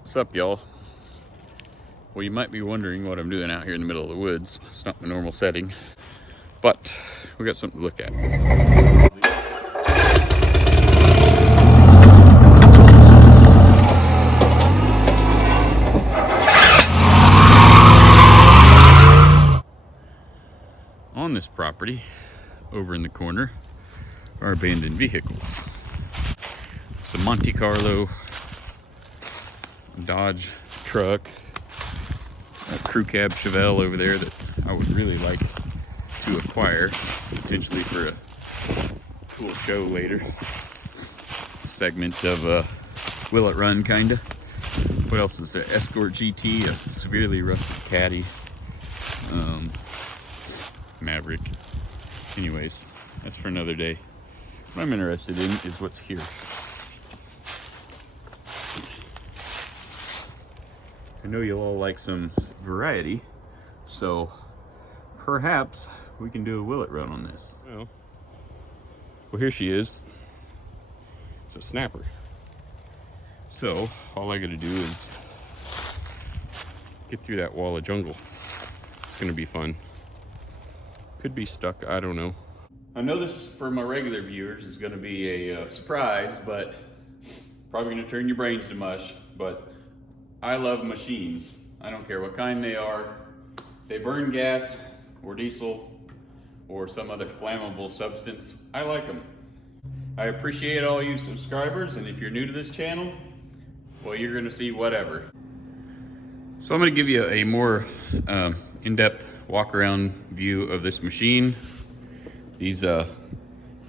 What's up, y'all? Well, you might be wondering what I'm doing out here in the middle of the woods. It's not my normal setting, but we got something to look at. On this property, over in the corner, are abandoned vehicles. It's a Monte Carlo Dodge truck, a crew cab Chevelle over there that I would really like to acquire, potentially for a cool show later. Segment of Will It Run, kinda. What else is there? Escort GT, a severely rusted Caddy, Maverick. Anyways, that's for another day. What I'm interested in is what's here. I know you'll all like some variety, so perhaps we can do a Will It Run on this. Well, here she is. It's a snapper. So all I gotta do is get through that wall of jungle. It's gonna be fun. Could be stuck, I don't know. I know this for my regular viewers is gonna be a surprise, but probably gonna turn your brains to mush, but I love machines. I don't care what kind they are. They burn gas or diesel or some other flammable substance. I like them. I appreciate all you subscribers, and if you're new to this channel, well, you're gonna see whatever. So I'm gonna give you a more in-depth walk around view of this machine. These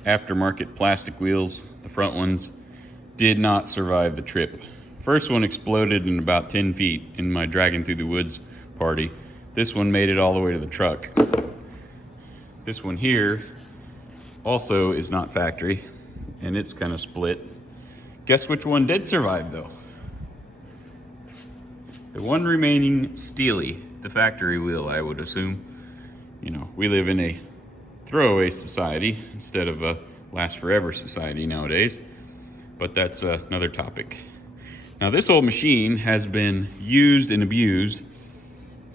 aftermarket plastic wheels, the front ones, did not survive the trip. First one exploded in about 10 feet in my dragging through the woods party. This one made it all the way to the truck. This one here also is not factory, and it's kind of split. Guess which one did survive though? The one remaining Steely, the factory wheel, I would assume. You know, we live in a throwaway society instead of a last forever society nowadays, but that's another topic. Now this old machine has been used and abused.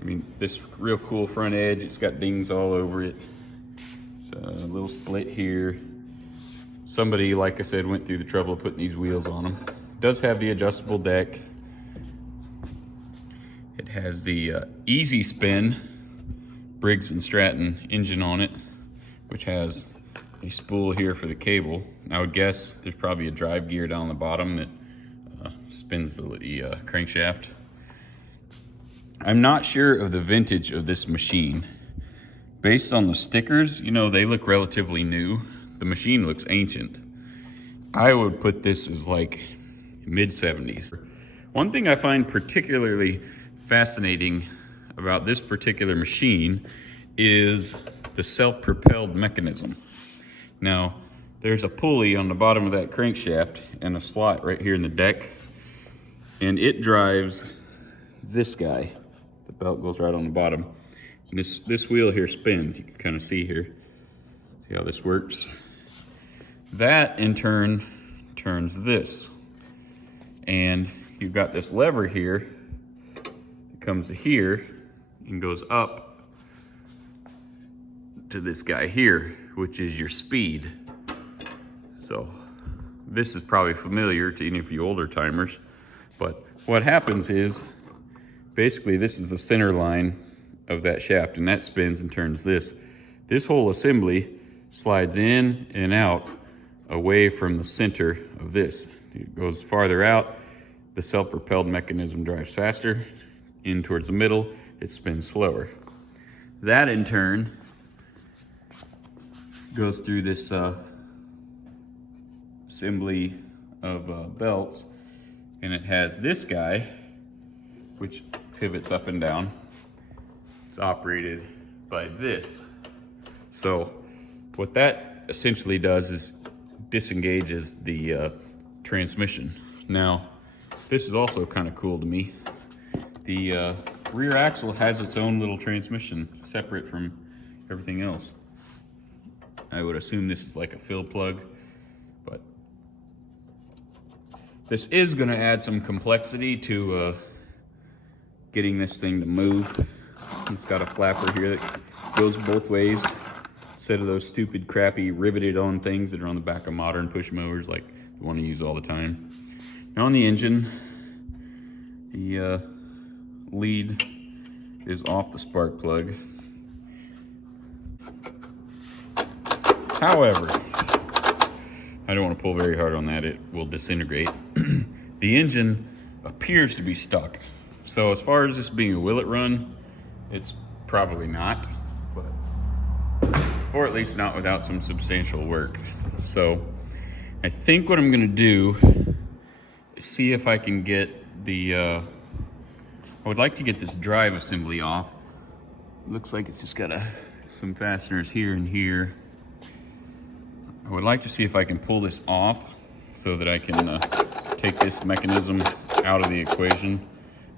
I mean, this real cool front edge, it's got dings all over it. It's a little split here. Somebody, like I said, went through the trouble of putting these wheels on them. It does have the adjustable deck. It has the Easy Spin Briggs & Stratton engine on it, which has a spool here for the cable. I would guess there's probably a drive gear down the bottom that spins the crankshaft. I'm not sure of the vintage of this machine. Based on the stickers, you know, they look relatively new. The machine looks ancient. I would put this as like mid-70s. One thing I find particularly fascinating about this particular machine is the self-propelled mechanism. Now, there's a pulley on the bottom of that crankshaft and a slot right here in the deck, and it drives this guy. The belt goes right on the bottom. And this wheel here spins. You can kind of see here. See how this works? That in turn turns this. And you've got this lever here that comes to here and goes up to this guy here, which is your speed. So this is probably familiar to any of you older timers, but what happens is basically this is the center line of that shaft, and that spins and turns this. This whole assembly slides in and out away from the center of this. It goes farther out, the self-propelled mechanism drives faster. In towards the middle, it spins slower. That in turn goes through this assembly of belts, and it has this guy which pivots up and down. It's operated by this. So what that essentially does is disengages the transmission. Now this is also kind of cool to me. The rear axle has its own little transmission separate from everything else. I would assume this is like a fill plug, but This is going to add some complexity to getting this thing to move. It's got a flapper here that goes both ways, instead of those stupid, crappy, riveted on things that are on the back of modern push mowers, like the one I use all the time. Now on the engine, the lead is off the spark plug. However, I don't want to pull very hard on that, it will disintegrate. The engine appears to be stuck. So as far as this being a will it run, it's probably not, but, or at least not without some substantial work. So I think what I'm gonna do is see if I can get the, I would like to get this drive assembly off. Looks like it's just got some fasteners here and here. I would like to see if I can pull this off so that I can take this mechanism out of the equation.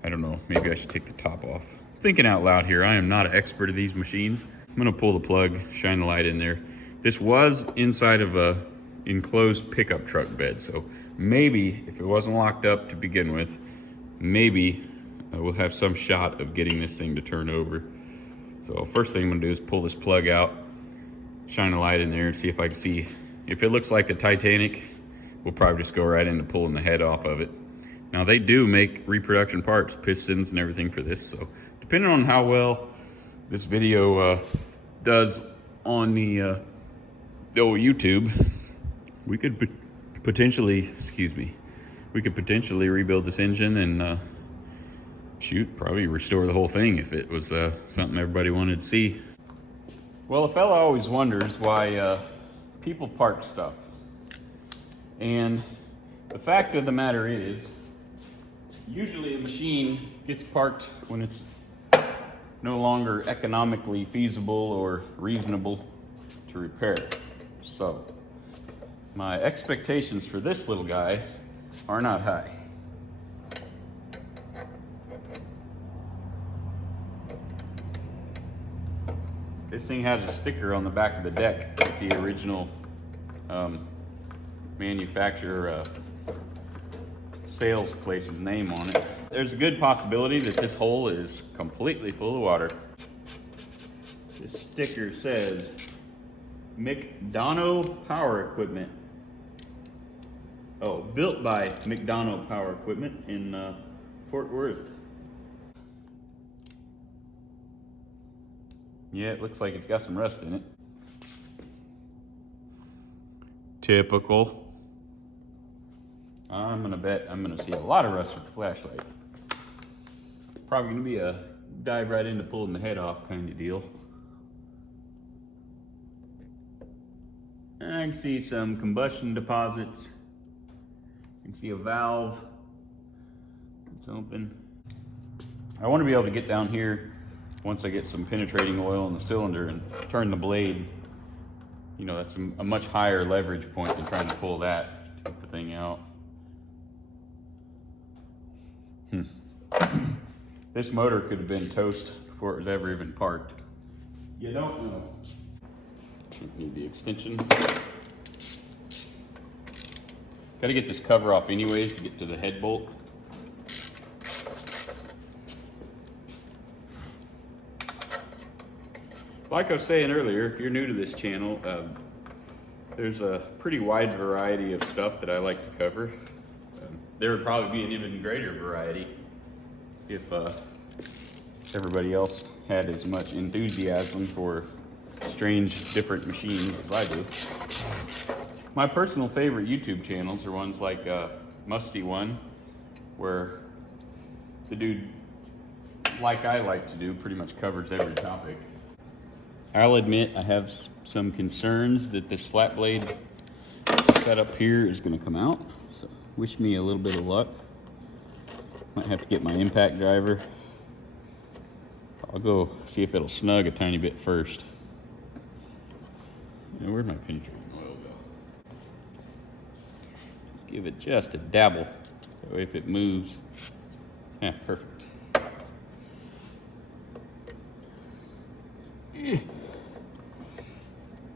I don't know, maybe I should take the top off. Thinking out loud here, I am not an expert of these machines. I'm gonna pull the plug, shine the light in there. This was inside of a enclosed pickup truck bed, so maybe if it wasn't locked up to begin with, maybe we'll have some shot of getting this thing to turn over. So first thing I'm gonna do is pull this plug out, shine a light in there and see if I can see. If it looks like the Titanic, we'll probably just go right into pulling the head off of it. Now they do make reproduction parts, pistons and everything for this, so depending on how well this video does on the old YouTube, we could potentially, we could potentially rebuild this engine and shoot, probably restore the whole thing if it was something everybody wanted to see. Well, a fella always wonders why people park stuff. And the fact of the matter is, usually a machine gets parked when it's no longer economically feasible or reasonable to repair. So, my expectations for this little guy are not high. This thing has a sticker on the back of the deck with the original manufacturer sales place's name on it. There's a good possibility that this hole is completely full of water. This sticker says McDonough Power Equipment. Oh, built by McDonough Power Equipment in Fort Worth. Yeah, it looks like it's got some rust in it. Typical. I'm gonna bet I'm gonna see a lot of rust with the flashlight. Probably gonna be a dive right into pulling the head off kind of deal. I can see some combustion deposits. You can see a valve. It's open. I want to be able to get down here once I get some penetrating oil in the cylinder and turn the blade. You know, that's a much higher leverage point than trying to pull that to get the thing out. This motor could have been toast before it was ever even parked. You don't know. Need the extension. Got to get this cover off anyways to get to the head bolt. Like I was saying earlier, if you're new to this channel, there's a pretty wide variety of stuff that I like to cover. There would probably be an even greater variety if everybody else had as much enthusiasm for strange, different machines as I do. My personal favorite YouTube channels are ones like Musty One, where the dude, like I like to do, pretty much covers every topic. I'll admit I have some concerns that this flat blade setup here is going to come out, so wish me a little bit of luck. Might have to get my impact driver. I'll go see if it'll snug a tiny bit first. Now, where'd my penetrating oil go? Give it just a dabble. That way if it moves, yeah, perfect.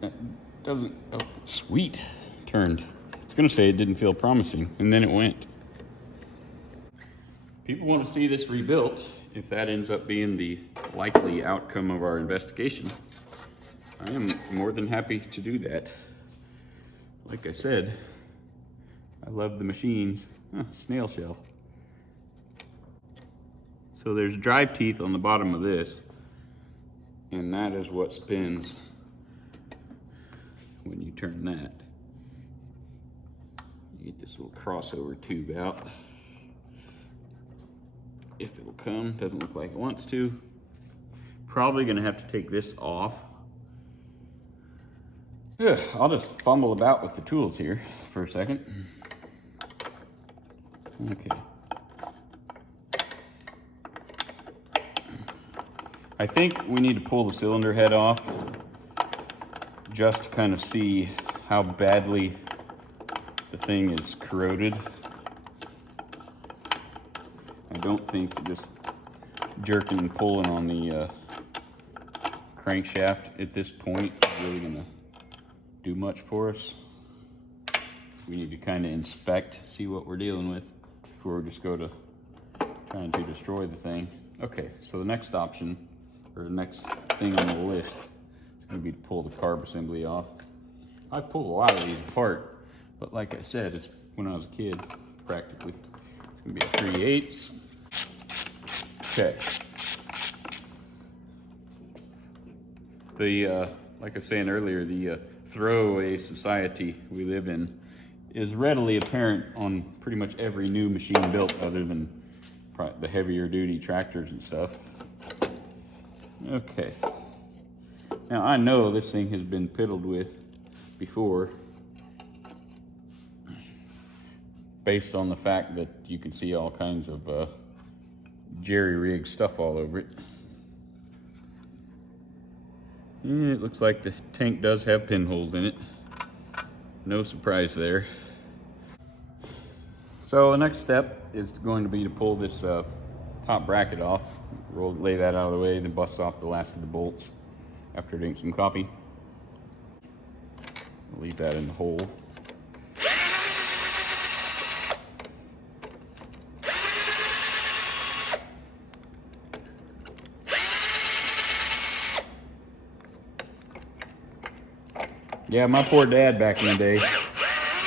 That doesn't, oh, sweet, turned. I was gonna say it didn't feel promising, and then it went. People want to see this rebuilt. If that ends up being the likely outcome of our investigation, I am more than happy to do that. Like I said, I love the machines. Snail shell. So there's drive teeth on the bottom of this, and that is what spins when you turn that. You get this little crossover tube out. If it'll come, doesn't look like it wants to. Probably gonna have to take this off. I'll just fumble about with the tools here for a second. Okay. I think we need to pull the cylinder head off just to kind of see how badly the thing is corroded. I don't think just jerking and pulling on the crankshaft at this point is really gonna do much for us. We need to kind of inspect, see what we're dealing with before we just go to trying to destroy the thing. Okay, so the next option, or the next thing on the list, is gonna be to pull the carb assembly off. I've pulled a lot of these apart, but like I said, it's when I was a kid, practically. It's gonna be a 3/8. Okay. Like I was saying earlier, the throwaway society we live in is readily apparent on pretty much every new machine built, other than the heavier duty tractors and stuff. Okay. Now I know this thing has been piddled with before, based on the fact that you can see all kinds of jerry-rigged stuff all over it. And it looks like the tank does have pinholes in it. No surprise there. So the next step is going to be to pull this top bracket off. Lay that out of the way, then bust off the last of the bolts after doing some coffee. Leave that in the hole. Yeah, my poor dad back in the day,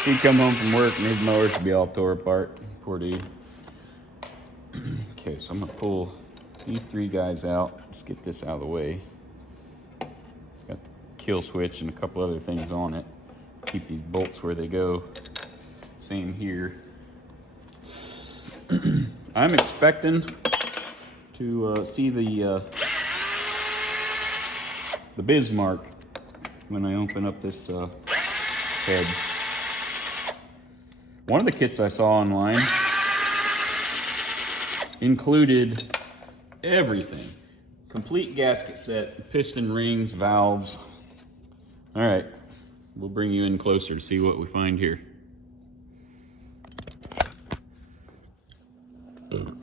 he'd come home from work and his mowers would be all tore apart. Poor dude. Okay, so I'm gonna pull these three guys out. Just get this out of the way. It's got the kill switch and a couple other things on it. Keep these bolts where they go. Same here. I'm expecting to see the Bismarck when I open up this head. One of the kits I saw online included everything. Complete gasket set, piston rings, valves. All right, we'll bring you in closer to see what we find here.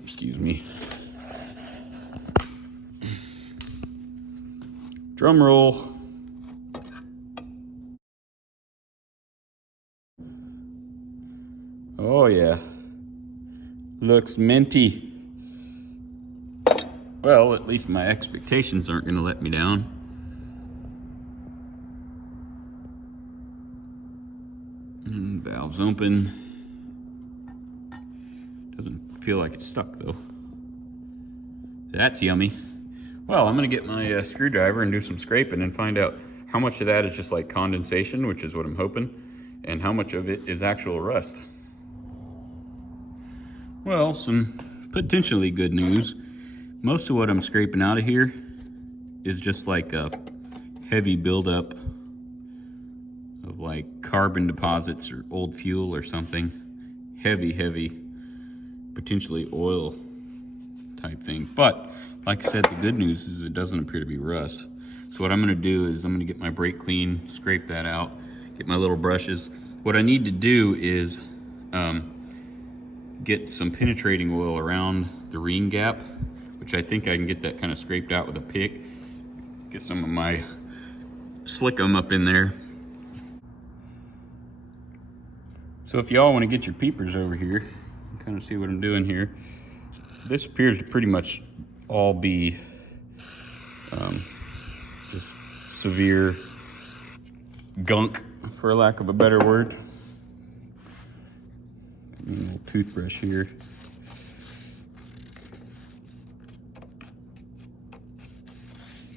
Excuse me. Drum roll. Oh yeah, looks minty. Well, at least my expectations aren't gonna let me down. And valves open. Doesn't feel like it's stuck though. That's yummy. Well, I'm gonna get my screwdriver and do some scraping and find out how much of that is just like condensation, which is what I'm hoping, and how much of it is actual rust. Well, some potentially good news. Most of what I'm scraping out of here is just like a heavy buildup of like carbon deposits or old fuel or something. Heavy, potentially oil type thing. But like I said, the good news is it doesn't appear to be rust. So what I'm gonna do is I'm gonna get my brake clean, scrape that out, get my little brushes. What I need to do is get some penetrating oil around the ring gap, which I think I can get that kind of scraped out with a pick. Get some of my slickum up in there. So if y'all want to get your peepers over here, kind of see what I'm doing here. This appears to pretty much all be just severe gunk, for lack of a better word. A little toothbrush here.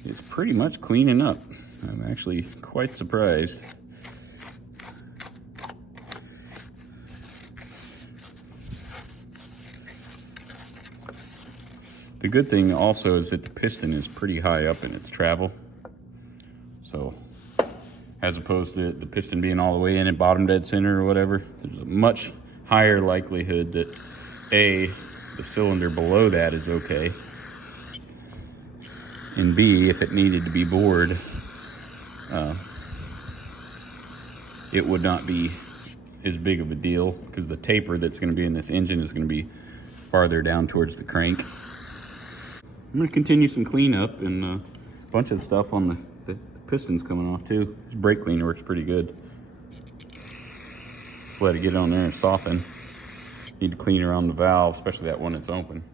It's pretty much cleaning up. I'm actually quite surprised. The good thing also is that the piston is pretty high up in its travel. So, as opposed to the piston being all the way in at bottom dead center or whatever, there's a much higher likelihood that A, the cylinder below that is okay, and B, if it needed to be bored, it would not be as big of a deal because the taper that's going to be in this engine is going to be farther down towards the crank. I'm going to continue some cleanup, and a bunch of stuff on the pistons coming off too. This brake cleaner works pretty good. Just let it get on there and soften. Need to clean around the valve, especially that one that's open.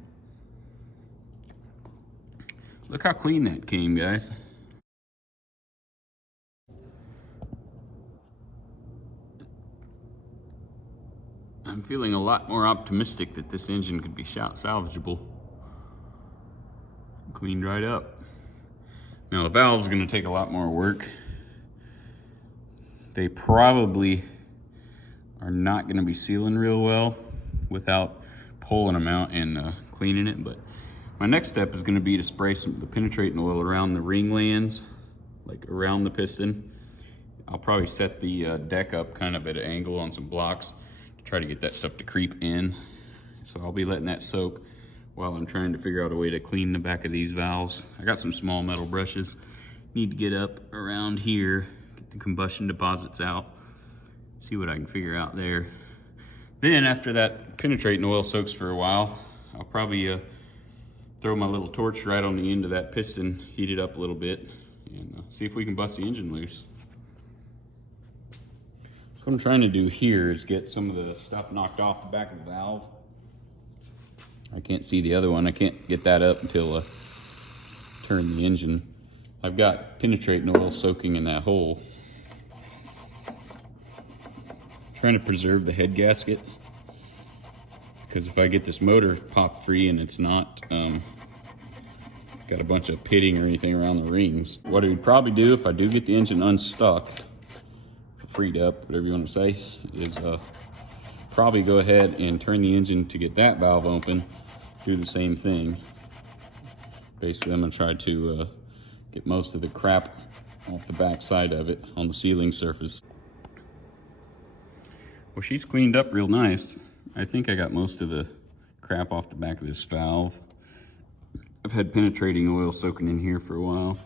Look how clean that came, guys. I'm feeling a lot more optimistic that this engine could be salvageable. Cleaned right up. Now the valve's gonna take a lot more work. They probably are not gonna be sealing real well without pulling them out and cleaning it, but my next step is gonna be to spray the penetrating oil around the ring lands, like around the piston. I'll probably set the deck up kind of at an angle on some blocks to try to get that stuff to creep in. So I'll be letting that soak while I'm trying to figure out a way to clean the back of these valves. I got some small metal brushes. Need to get up around here, get the combustion deposits out, see what I can figure out there. Then after that penetrating oil soaks for a while, I'll probably throw my little torch right on the end of that piston, heat it up a little bit, and see if we can bust the engine loose. So what I'm trying to do here is get some of the stuff knocked off the back of the valve. I can't see the other one. I can't get that up until I turn the engine. I've got penetrating oil soaking in that hole. Trying to preserve the head gasket, because if I get this motor popped free and it's not got a bunch of pitting or anything around the rings, what I would probably do if I do get the engine unstuck, freed up, whatever you want to say, is probably go ahead and turn the engine to get that valve open, do the same thing. Basically, I'm going to try to get most of the crap off the back side of it on the sealing surface. Well, she's cleaned up real nice. I think I got most of the crap off the back of this valve. I've had penetrating oil soaking in here for a while.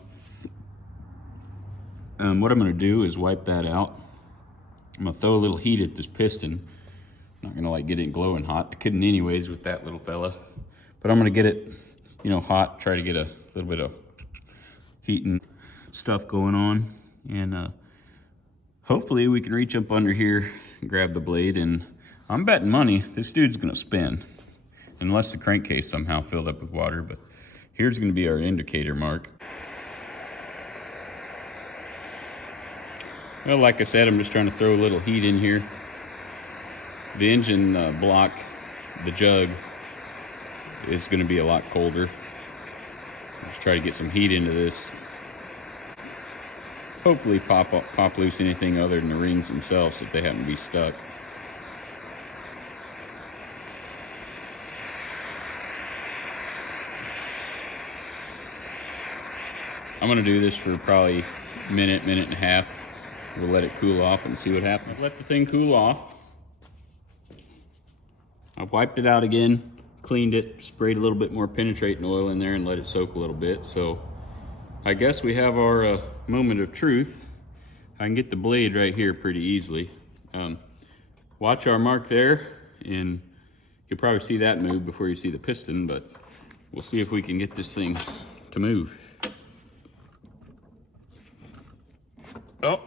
What I'm going to do is wipe that out. I'm going to throw a little heat at this piston. I'm not going to like get it glowing hot. I couldn't anyways with that little fella. But I'm going to get it, you know, hot, try to get a little bit of heat and stuff going on. And hopefully we can reach up under here and grab the blade. And I'm betting money this dude's going to spin. Unless the crankcase somehow filled up with water. But here's going to be our indicator mark. Well, like I said, I'm just trying to throw a little heat in here. The engine block, the jug, is going to be a lot colder. Just try to get some heat into this. Hopefully pop loose anything other than the rings themselves if they happen to be stuck. I'm going to do this for probably a minute and a half. We'll let it cool off and see what happens. Let the thing cool off. I wiped it out again, cleaned it, sprayed a little bit more penetrating oil in there and let it soak a little bit. So I guess we have our moment of truth. I can get the blade right here pretty easily. Watch our mark there, and you'll probably see that move before you see the piston, but we'll see if we can get this thing to move. Oh,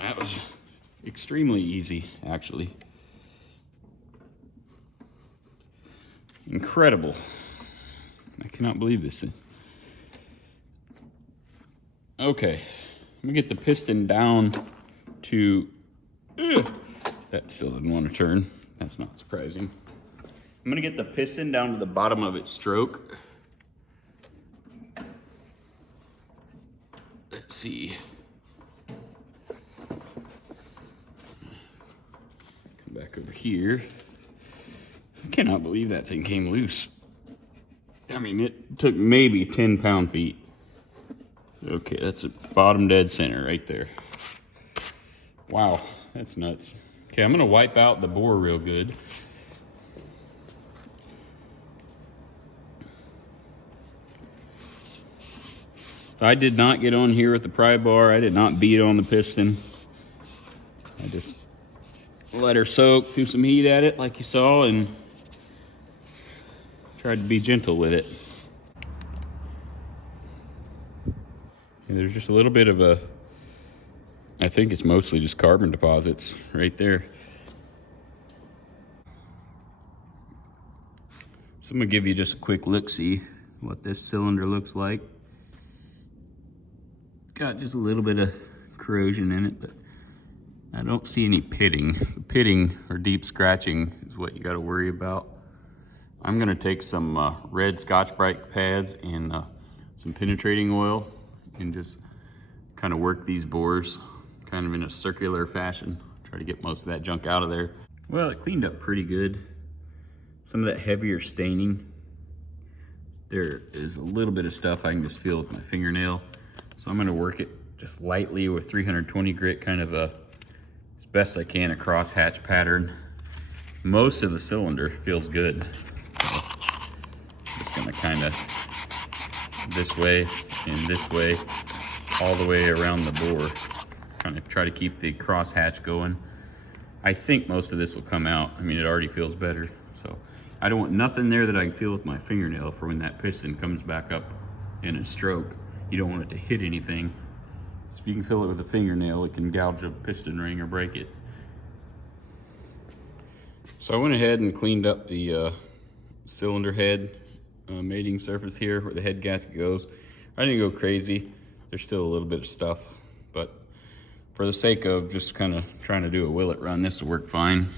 that was extremely easy, actually. Incredible I cannot believe this. Okay, let me get the piston down to, that still didn't want to turn. That's not surprising. I'm gonna get the piston down to the bottom of its stroke. Let's see. Come back over here. I cannot believe that thing came loose. I mean, it took maybe 10 pound-feet. Okay, that's a bottom dead center right there. Wow, that's nuts. Okay, I'm gonna wipe out the bore real good. I did not get on here with the pry bar. I did not beat on the piston. I just let her soak, threw some heat at it like you saw, and tried to be gentle with it. And there's just a little bit of a, I think it's mostly just carbon deposits right there. So I'm gonna give you just a quick look-see what this cylinder looks like. Got just a little bit of corrosion in it, but I don't see any pitting. The pitting or deep scratching is what you gotta worry about. I'm gonna take some red Scotch-Brite pads and some penetrating oil and just kind of work these bores kind of in a circular fashion. Try to get most of that junk out of there. Well, it cleaned up pretty good. Some of that heavier staining. There is a little bit of stuff I can just feel with my fingernail. So I'm gonna work it just lightly with 320 grit, kind of as best I can, a cross-hatch pattern. Most of the cylinder feels good. Just gonna kind of this way and this way, all the way around the bore. Kind of try to keep the cross-hatch going. I think most of this will come out. I mean, it already feels better. So I don't want nothing there that I can feel with my fingernail for when that piston comes back up in a stroke. You don't want it to hit anything. So if you can feel it with a fingernail, it can gouge a piston ring or break it. So I went ahead and cleaned up the cylinder head mating surface here where the head gasket goes. I didn't go crazy. There's still a little bit of stuff, but for the sake of just kind of trying to do a willet run, this will work fine.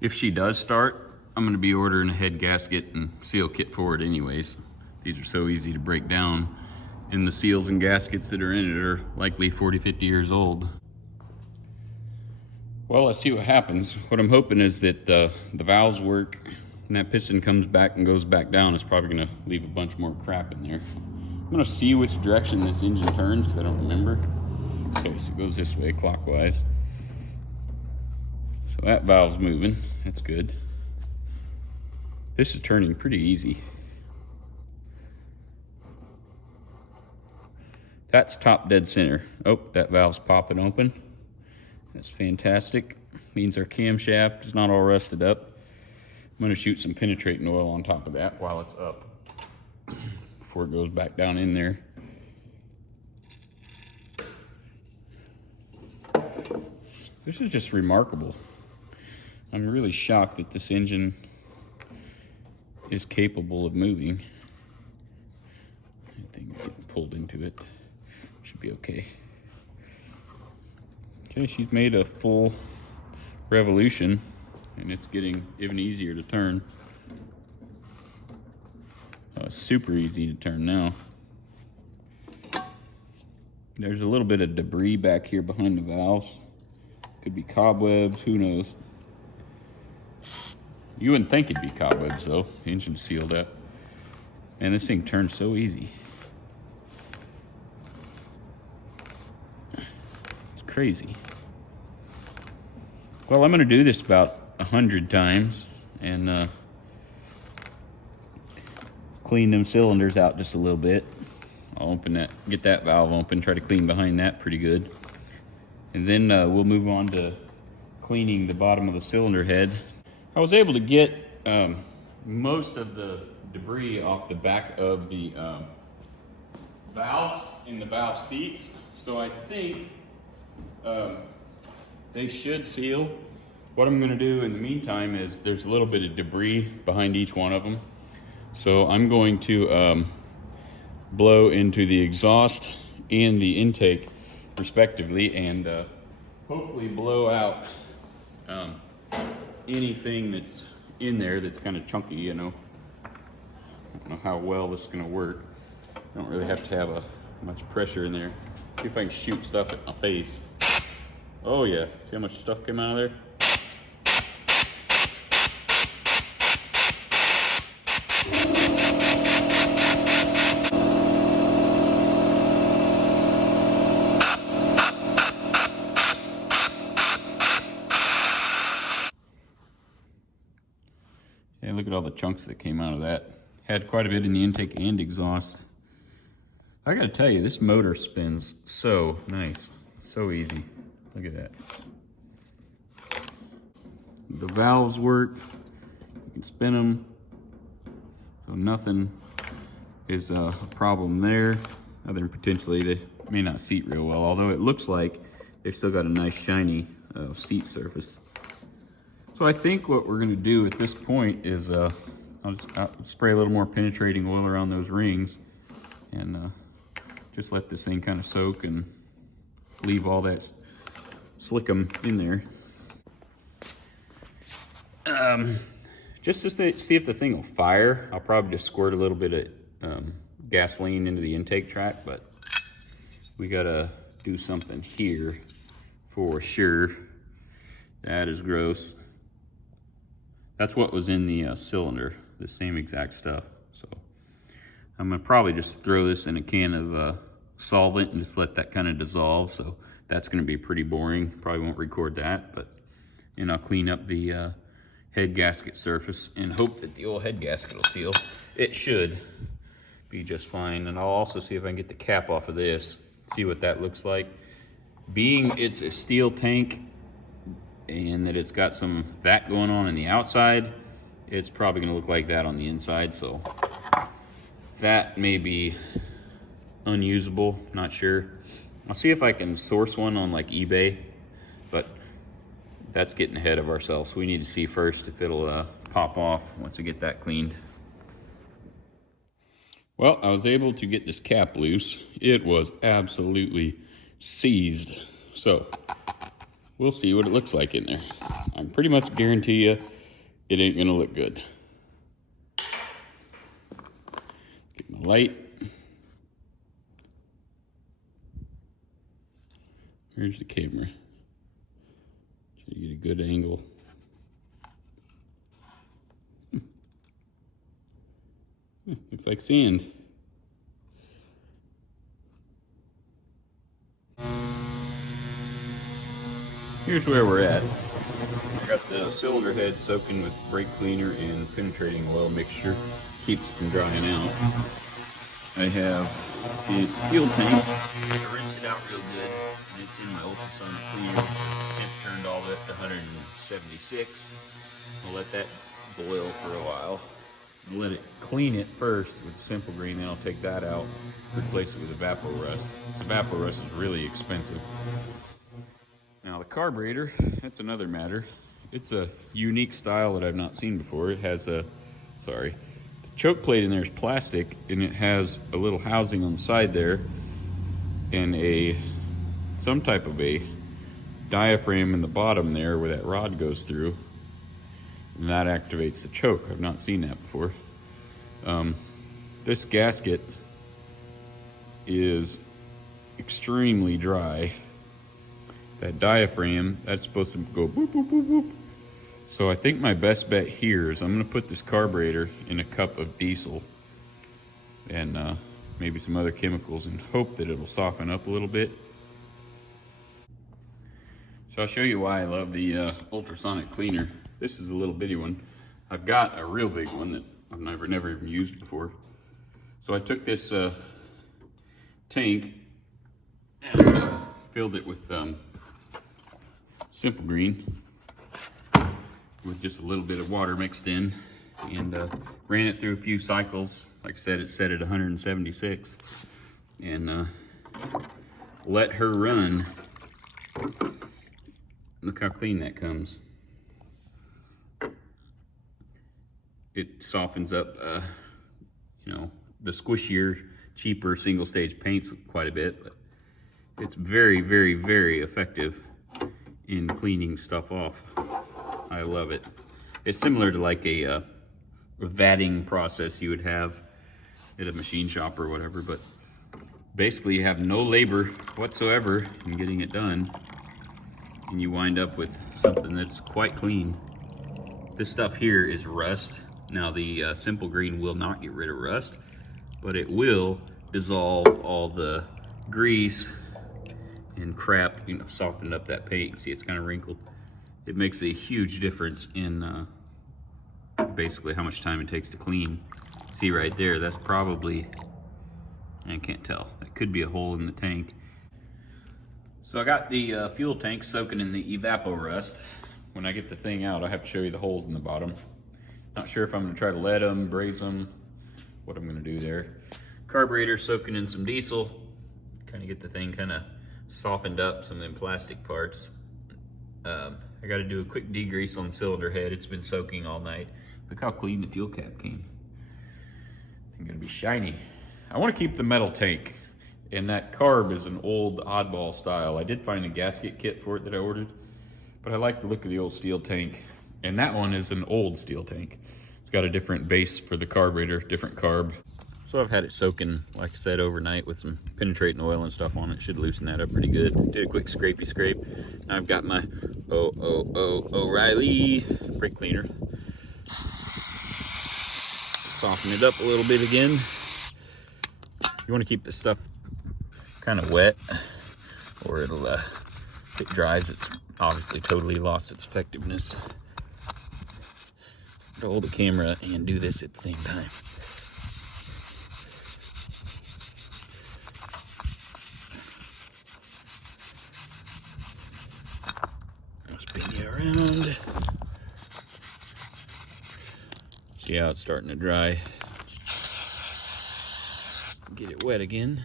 If she does start, I'm gonna be ordering a head gasket and seal kit for it anyways. These are so easy to break down, and the seals and gaskets that are in it are likely 40, 50 years old. Well, let's see what happens. What I'm hoping is that the valves work and that piston comes back and goes back down. It's probably gonna leave a bunch more crap in there. I'm gonna see which direction this engine turns because I don't remember. Okay, so it goes this way, clockwise. So that valve's moving, that's good. This is turning pretty easy. That's top dead center. Oh, that valve's popping open. That's fantastic. Means our camshaft is not all rusted up. I'm gonna shoot some penetrating oil on top of that while it's up before it goes back down in there. This is just remarkable. I'm really shocked that this engine is capable of moving. I think getting pulled into it. Should be okay. Okay, she's made a full revolution and it's getting even easier to turn. Super easy to turn now. There's a little bit of debris back here behind the valves. Could be cobwebs, who knows. You wouldn't think it'd be cobwebs though. The engine's sealed up. Man, this thing turns so easy. It's crazy. Well, I'm gonna do this about 100 times and clean them cylinders out just a little bit. I'll open that, get that valve open, try to clean behind that pretty good. And then we'll move on to cleaning the bottom of the cylinder head. I was able to get most of the debris off the back of the valves in the valve seats. So I think they should seal. What I'm gonna do in the meantime is there's a little bit of debris behind each one of them. So I'm going to blow into the exhaust and the intake respectively, and hopefully blow out anything that's in there that's kind of chunky, you know. I don't know how well this is going to work. I don't really have to have much pressure in there. See if I can shoot stuff at my face. Oh yeah, see how much stuff came out of there? Yeah, look at all the chunks that came out of that. Had quite a bit in the intake and exhaust. I gotta tell you, this motor spins so nice, so easy. Look at that. The valves work, you can spin them, so nothing is a problem there, other than potentially they may not seat real well, although it looks like they've still got a nice shiny seat surface. So I think what we're gonna do at this point is I'll spray a little more penetrating oil around those rings and just let this thing kind of soak and leave all that slickum in there. Just to see if the thing will fire, I'll probably just squirt a little bit of gasoline into the intake track, but we gotta do something here for sure. That is gross. That's what was in the cylinder, the same exact stuff. So I'm gonna probably just throw this in a can of solvent and just let that kind of dissolve. So that's gonna be pretty boring. Probably won't record that, but and I'll clean up the head gasket surface and hope that the old head gasket will seal. It should be just fine. And I'll also see if I can get the cap off of this, see what that looks like. Being it's a steel tank and that it's got some that going on the outside, it's probably gonna look like that on the inside. So that may be unusable, not sure. I'll see if I can source one on like eBay, but that's getting ahead of ourselves. We need to see first if it'll pop off once we get that cleaned. Well, I was able to get this cap loose. It was absolutely seized. So we'll see what it looks like in there. I can pretty much guarantee you it ain't gonna look good. Get my light. Here's the camera. Try to get a good angle. Looks like sand. Here's where we're at. I got the cylinder head soaking with brake cleaner and penetrating oil mixture. Keeps it from drying out. I have the fuel tank. I rinsed it out real good, and it's in my ultrasonic cleaner. Temp turned all that to 176. I'll let that boil for a while. I'll let it clean it first with Simple Green, then I'll take that out, replace it with Evapo-Rust. Evapo-Rust is really expensive. Now the carburetor, that's another matter. It's a unique style that I've not seen before. It has the choke plate in there is plastic, and it has a little housing on the side there and some type of a diaphragm in the bottom there where that rod goes through, and that activates the choke. I've not seen that before. This gasket is extremely dry. That diaphragm, that's supposed to go boop, boop, boop, boop. So I think my best bet here is I'm gonna put this carburetor in a cup of diesel and maybe some other chemicals and hope that it'll soften up a little bit. So I'll show you why I love the ultrasonic cleaner. This is a little bitty one. I've got a real big one that I've never even used before. So I took this tank and filled it with Simple Green with just a little bit of water mixed in, and ran it through a few cycles. Like I said, it's set at 176, and let her run. Look how clean that comes. It softens up you know, the squishier, cheaper single stage paints quite a bit, but it's very, very, very effective in cleaning stuff off. I love it. It's similar to like a vatting process you would have at a machine shop or whatever, but basically you have no labor whatsoever in getting it done, and you wind up with something that's quite clean. This stuff here is rust. Now the simple green will not get rid of rust, but it will dissolve all the grease and crap, you know, soften up that paint. See, it's kind of wrinkled. It makes a huge difference in basically how much time it takes to clean. See right there, that's probably, I can't tell, that could be a hole in the tank. So I got the fuel tank soaking in the evapor rust. When I get the thing out, I have to show you the holes in the bottom. Not sure if I'm gonna try to lead them, braze them, what I'm gonna do there. Carburetor soaking in some diesel, kind of get the thing kind of softened up, some of them plastic parts. I got to do a quick degrease on the cylinder head. It's been soaking all night. Look how clean the fuel cap came. It's gonna be shiny. I want to keep the metal tank, and that carb is an old oddball style. I did find a gasket kit for it that I ordered, but I like the look of the old steel tank, and that one is an old steel tank. It's got a different base for the carburetor, different carb. So I've had it soaking, like I said, overnight with some penetrating oil and stuff on it. Should loosen that up pretty good. Did a quick scrapey scrape. Now I've got my O'Reilly brake cleaner. Soften it up a little bit again. You want to keep the stuff kind of wet, or it'll, if it dries, it's obviously totally lost its effectiveness. Hold the camera and do this at the same time. Spin you around. See how it's starting to dry. Get it wet again.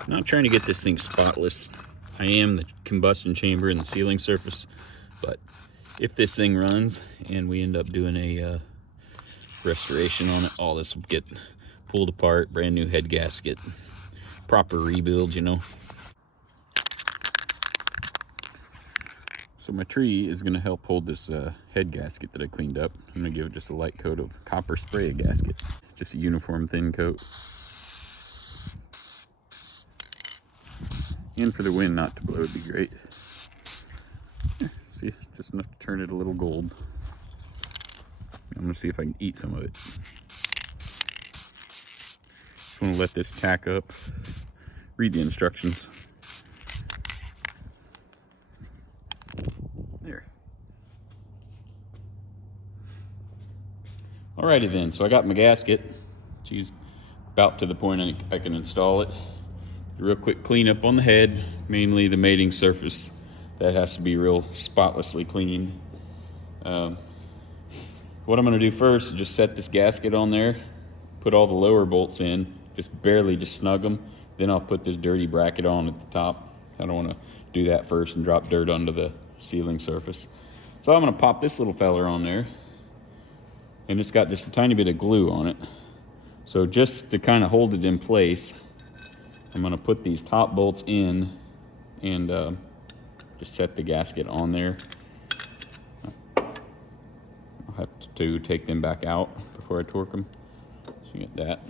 I'm not trying to get this thing spotless. I am the combustion chamber and the sealing surface, but if this thing runs and we end up doing a restoration on it, all this will get pulled apart, brand new head gasket, proper rebuild, you know. So my tree is going to help hold this head gasket that I cleaned up. I'm going to give it just a light coat of copper spray gasket, just a uniform thin coat. And for the wind not to blow would be great. Yeah, see, just enough to turn it a little gold. I'm going to see if I can eat some of it. Just want to let this tack up. Read the instructions. There. Alrighty then, so I got my gasket. She's about to the point I can install it. Real quick cleanup on the head, mainly the mating surface. That has to be real spotlessly clean. What I'm going to do first is just set this gasket on there, put all the lower bolts in, just barely just snug them. Then I'll put this dirty bracket on at the top. I don't want to do that first and drop dirt onto the sealing surface. So I'm going to pop this little feller on there, and it's got just a tiny bit of glue on it. So just to kind of hold it in place, I'm going to put these top bolts in and just set the gasket on there. I'll have to take them back out before I torque them. So you get that.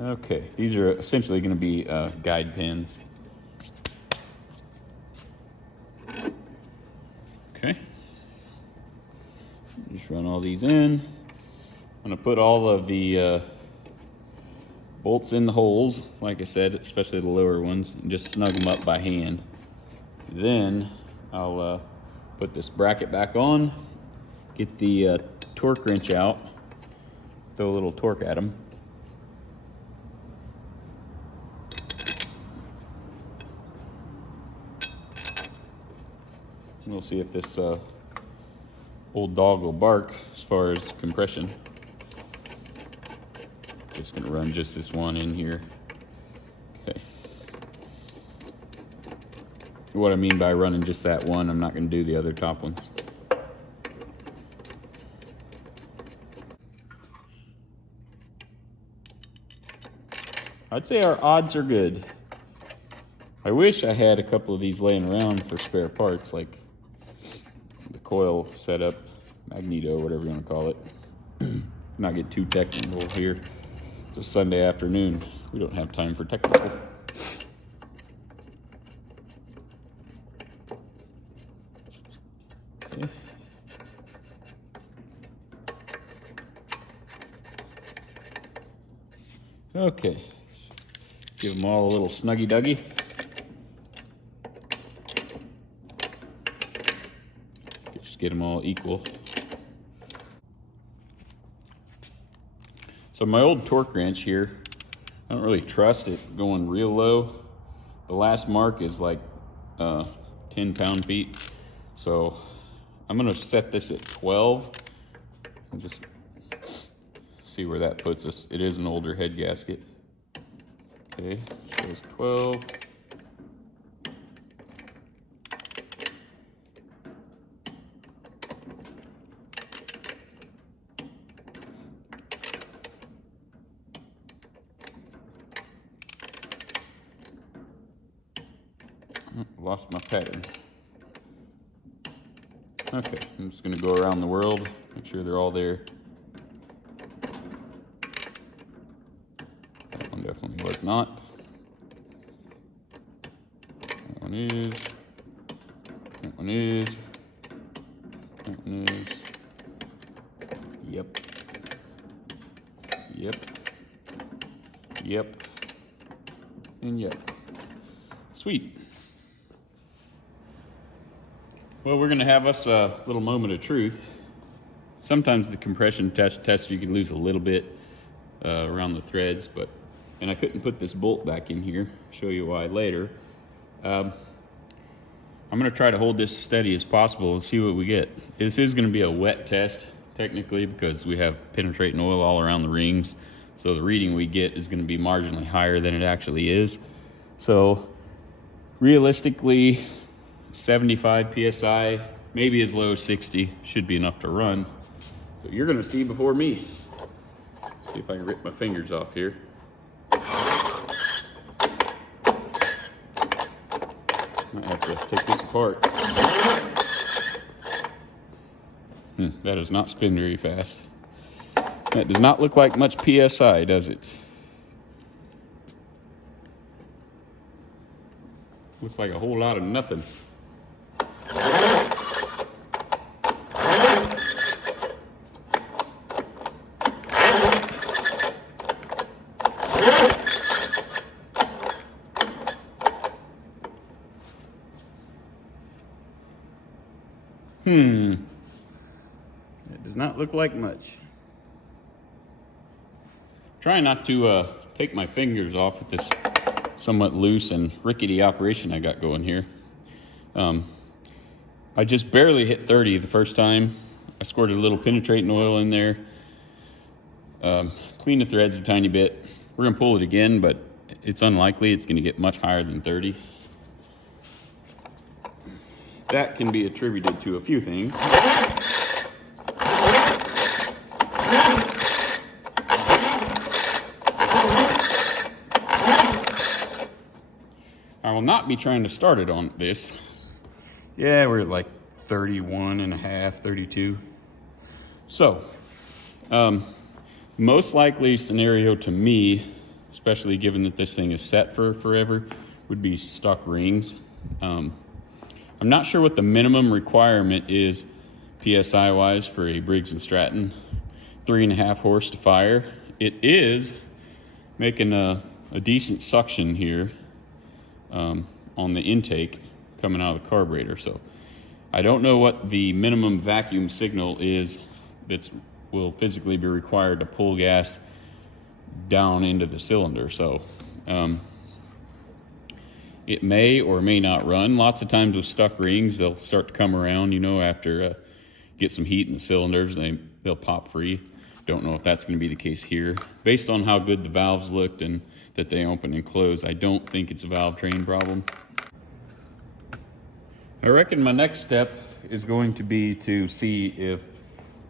Okay, these are essentially going to be guide pins. Okay. Just run all these in. I'm going to put all of the bolts in the holes, like I said, especially the lower ones, and just snug them up by hand. Then I'll put this bracket back on, get the torque wrench out, throw a little torque at them. We'll see if this old dog will bark as far as compression. Just gonna run just this one in here. Okay. what I mean by running just that one. I'm not going to do the other top ones. I'd say our odds are good. I wish I had a couple of these laying around for spare parts, like the coil setup, magneto, whatever you want to call it. Not get too technical here. It's a Sunday afternoon. We don't have time for technical. Okay. Okay. Give them all a little snuggy duggy. Just get them all equal. So my old torque wrench here, I don't really trust it going real low. The last mark is like 10 pound-feet. So I'm gonna set this at 12 and just see where that puts us. It is an older head gasket. Okay, shows 12. Lost my pattern. Okay, I'm just going to go around the world, make sure they're all there. That one definitely was not. That one is. That one is. That one is. Yep. Yep. Yep. And yep. Sweet. Well, we're going to have us a little moment of truth. Sometimes the compression tester, you can lose a little bit around the threads, and I couldn't put this bolt back in here. Show you why later. I'm going to try to hold this steady as possible and see what we get. This is going to be a wet test, technically, because we have penetrating oil all around the rings. So the reading we get is going to be marginally higher than it actually is. So realistically, 75 psi, maybe as low as 60 should be enough to run. So you're gonna see before me. See if I can rip my fingers off here. Might have to take this apart. That does not spin very fast. That does not look like much psi, does it? Looks like a whole lot of nothing. It does not look like much. Trying not to take my fingers off with this somewhat loose and rickety operation I got going here. I just barely hit 30 the first time. I squirted a little penetrating oil in there. Cleaned the threads a tiny bit. We're gonna pull it again, but it's unlikely it's gonna get much higher than 30. That can be attributed to a few things. I will not be trying to start it on this. Yeah, we're at like 31 and a half, 32. So, most likely scenario to me, especially given that this thing is set for forever, would be stock rings. I'm not sure what the minimum requirement is PSI wise for a Briggs & Stratton 3.5 horse to fire. It is making a decent suction here on the intake coming out of the carburetor. So I don't know what the minimum vacuum signal is that will physically be required to pull gas down into the cylinder. So it may or may not run. Lots of times with stuck rings, they'll start to come around, you know, after get some heat in the cylinders, they'll pop free. Don't know if that's going to be the case here. Based on how good the valves looked and that they open and close, I don't think it's a valve train problem. I reckon my next step is going to be to see if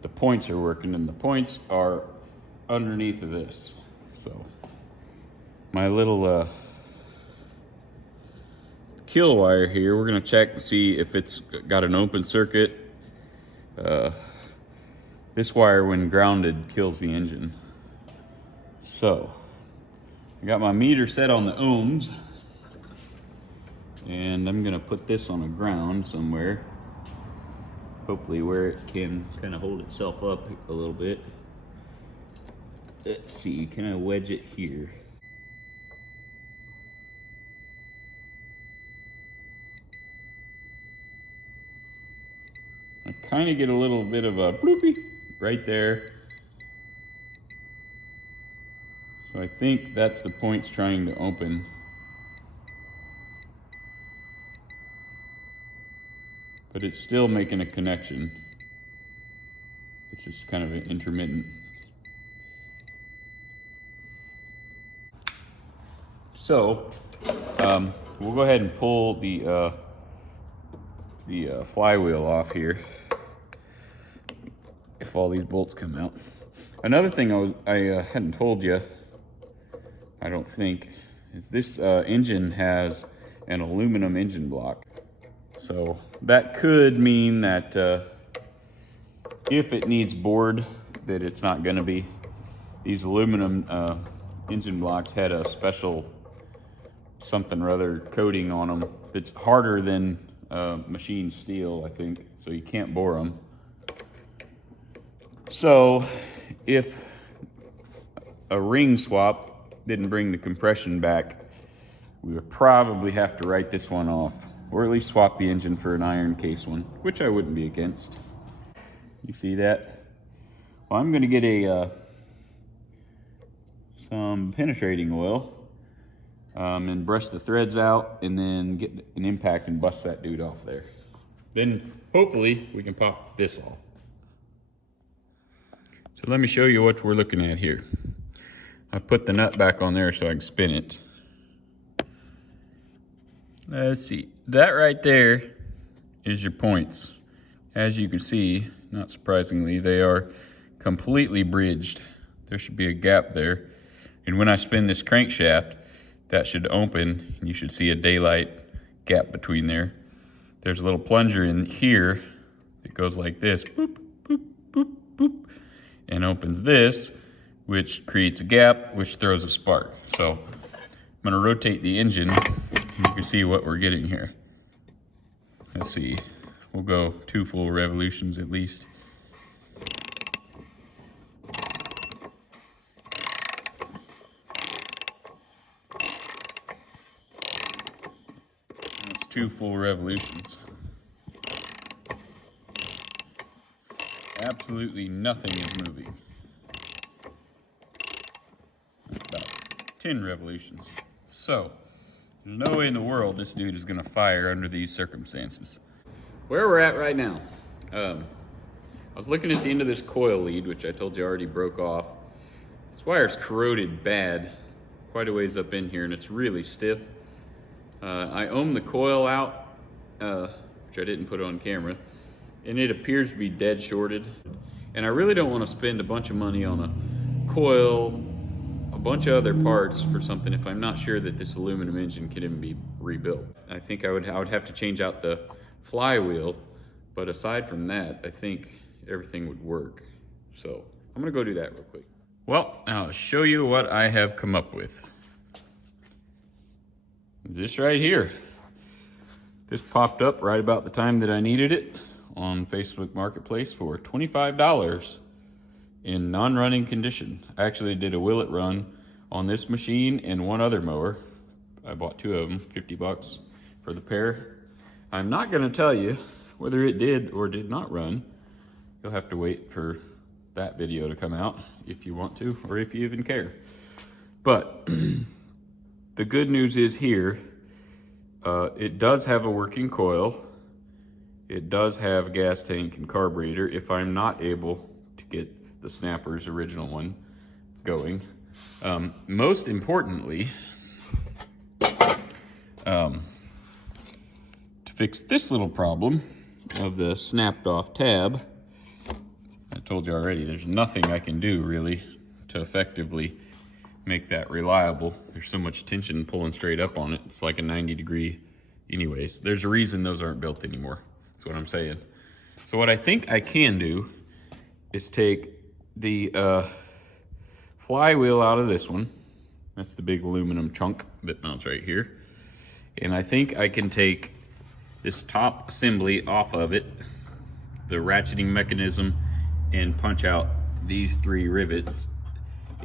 the points are working, and the points are underneath of this. So my little kill wire here, we're gonna check to see if it's got an open circuit. This wire, when grounded, kills the engine. So I got my meter set on the ohms, and I'm gonna put this on a ground somewhere, hopefully where it can kind of hold itself up a little bit. Let's see, can I wedge it here? I kind of get a little bit of a bloopy right there. So I think that's the points trying to open. But it's still making a connection. It's just kind of an intermittent. So we'll go ahead and pull the flywheel off here if all these bolts come out. Another thing I hadn't told you, I don't think, is this engine has an aluminum engine block. So that could mean that if it needs bored, that it's not going to be. These aluminum engine blocks had a special something or other coating on them that's harder than machined steel, I think, so you can't bore them. So if a ring swap didn't bring the compression back, we would probably have to write this one off, or at least swap the engine for an iron case one, which I wouldn't be against. You see that? Well, I'm going to get some penetrating oil and brush the threads out, and then get an impact and bust that dude off there. Then hopefully we can pop this off. So let me show you what we're looking at here. I put the nut back on there so I can spin it. Let's see, that right there is your points. As you can see, not surprisingly, they are completely bridged. There should be a gap there. And when I spin this crankshaft, that should open, and you should see a daylight gap between there. There's a little plunger in here that goes like this, boop, boop, boop, boop, and opens this, which creates a gap, which throws a spark. So I'm gonna rotate the engine, and you can see what we're getting here. Let's see, we'll go 2 full revolutions at least. That's 2 full revolutions. Absolutely nothing is moving. About 10 revolutions. So, there's no way in the world this dude is gonna fire under these circumstances. Where we're at right now, I was looking at the end of this coil lead, which I told you already broke off. This wire's corroded bad, quite a ways up in here, and it's really stiff. I ohmed the coil out, which I didn't put on camera, and it appears to be dead shorted. And I really don't want to spend a bunch of money on a coil, a bunch of other parts for something if I'm not sure that this aluminum engine can even be rebuilt. I think I would have to change out the flywheel, but aside from that, I think everything would work. So I'm gonna go do that real quick. Well, I'll show you what I have come up with. This right here. This popped up right about the time that I needed it on Facebook Marketplace for $25 in non-running condition. I actually did a Willet run on this machine and one other mower. I bought 2 of them, 50 bucks for the pair. I'm not gonna tell you whether it did or did not run. You'll have to wait for that video to come out if you want to, or if you even care. But the good news is here, it does have a working coil. It does have a gas tank and carburetor if I'm not able to get the Snapper's original one going. Most importantly, to fix this little problem of the snapped off tab. I told you already, there's nothing I can do really to effectively make that reliable. There's so much tension pulling straight up on it. It's like a 90-degree anyways. There's a reason those aren't built anymore. That's what I'm saying. So what I think I can do is take the flywheel out of this one. That's the big aluminum chunk that mounts right here. And I think I can take this top assembly off of it, the ratcheting mechanism, and punch out these 3 rivets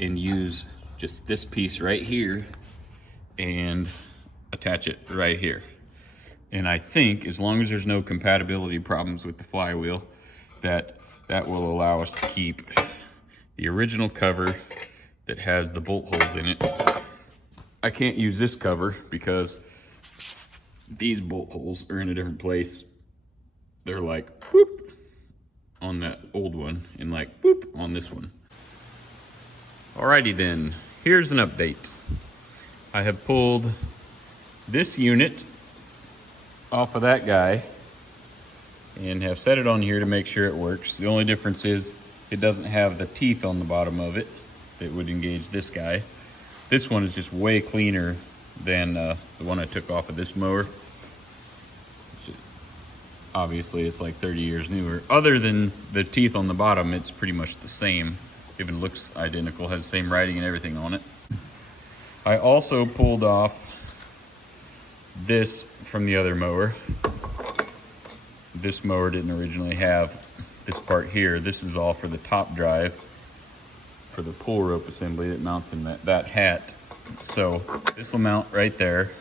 and use just this piece right here and attach it right here. And I think as long as there's no compatibility problems with the flywheel, that will allow us to keep the original cover that has the bolt holes in it. I can't use this cover because these bolt holes are in a different place. They're like whoop on that old one and like whoop on this one. Alrighty then, here's an update. I have pulled this unit off of that guy and have set it on here to make sure it works. The only difference is it doesn't have the teeth on the bottom of it that would engage this guy. This one is just way cleaner than the one I took off of this mower. Obviously it's like 30 years newer. Other than the teeth on the bottom, it's pretty much the same. Even looks identical, has the same writing and everything on it. I also pulled off this from the other mower. This mower didn't originally have this part here. This is all for the top drive for the pull rope assembly that mounts in that hat. So this will mount right there.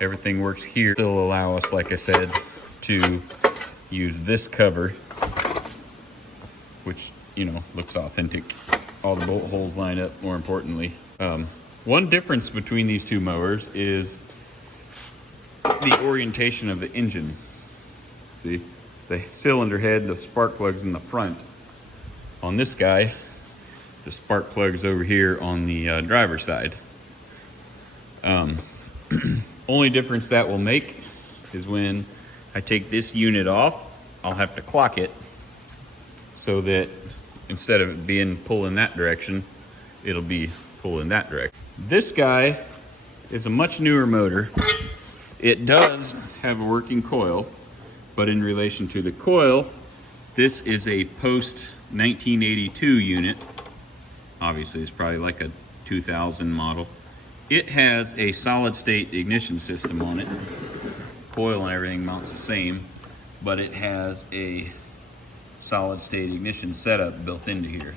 Everything works here. Still allow us, like I said, to use this cover, which, you know, looks authentic. All the bolt holes line up, more importantly. One difference between these 2 mowers is the orientation of the engine. See, the cylinder head, the spark plug's in the front. On this guy, the spark plug's over here on the driver's side. Only difference that will make is when I take this unit off, I'll have to clock it so that instead of it being pull in that direction, it'll be pull in that direction. This guy is a much newer motor. It does have a working coil, but in relation to the coil, this is a post 1982 unit. Obviously it's probably like a 2000 model. It has a solid state ignition system on it. Coil and everything mounts the same, but it has a solid state ignition setup built into here.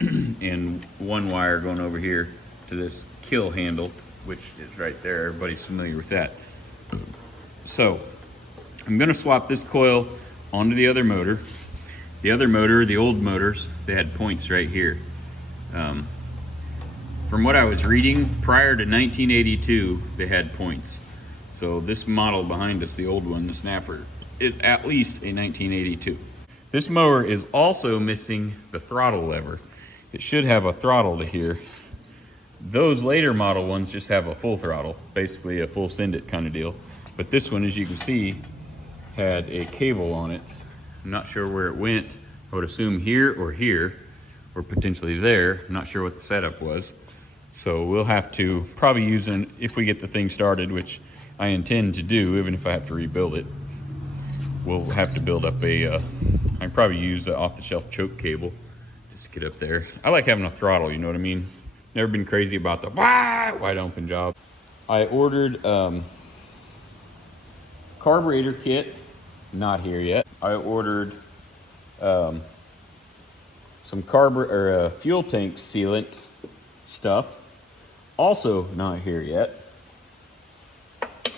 And one wire going over here to this kill handle, which is right there. Everybody's familiar with that. So I'm gonna swap this coil onto the other motor. The other motor, the old motors, they had points right here. From what I was reading, prior to 1982, they had points. So this model behind us, the old one, the Snapper, is at least a 1982. This mower is also missing the throttle lever. It should have a throttle to here. Those later model ones just have a full throttle, basically a full send it kind of deal. But this one, as you can see, had a cable on it. I'm not sure where it went. I would assume here, or potentially there. I'm not sure what the setup was. So we'll have to probably use an, if we get the thing started, which I intend to do, even if I have to rebuild it, we'll have to build up a, I probably use an off-the-shelf choke cable just to get up there. I like having a throttle, you know what I mean? Never been crazy about the wide open job. I ordered carburetor kit, not here yet. I ordered some fuel tank sealant stuff, also not here yet.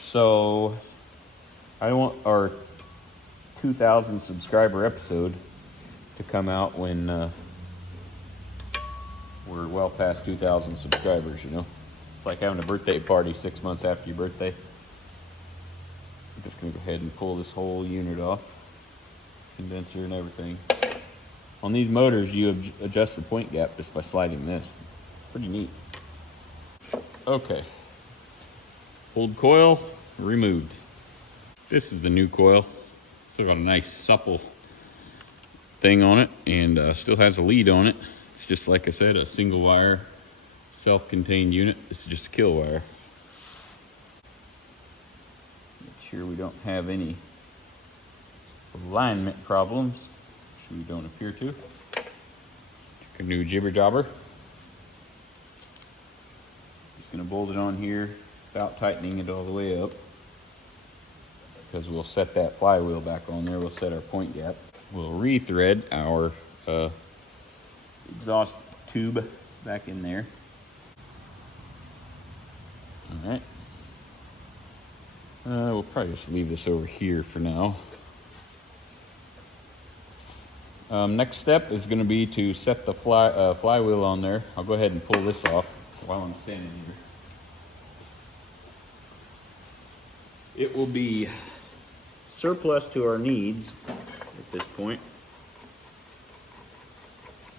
So I want our 2,000 subscriber episode to come out when we're well past 2,000 subscribers, you know? It's like having a birthday party 6 months after your birthday. I'm just gonna go ahead and pull this whole unit off. Condenser and everything. On these motors, you adjust the point gap just by sliding this. Pretty neat. Okay. Old coil removed. This is the new coil. Still got a nice supple thing on it, and still has a lead on it. It's just like I said, a single wire, self-contained unit. This is just a kill wire. Make sure we don't have any alignment problems, which we don't appear to. Take a new jibber jobber. Just gonna bolt it on here without tightening it all the way up, because we'll set that flywheel back on there. We'll set our point gap. We'll re-thread our exhaust tube back in there. All right. We'll probably just leave this over here for now. Next step is going to be to set the flywheel on there. I'll go ahead and pull this off while I'm standing here. It will be surplus to our needs at this point.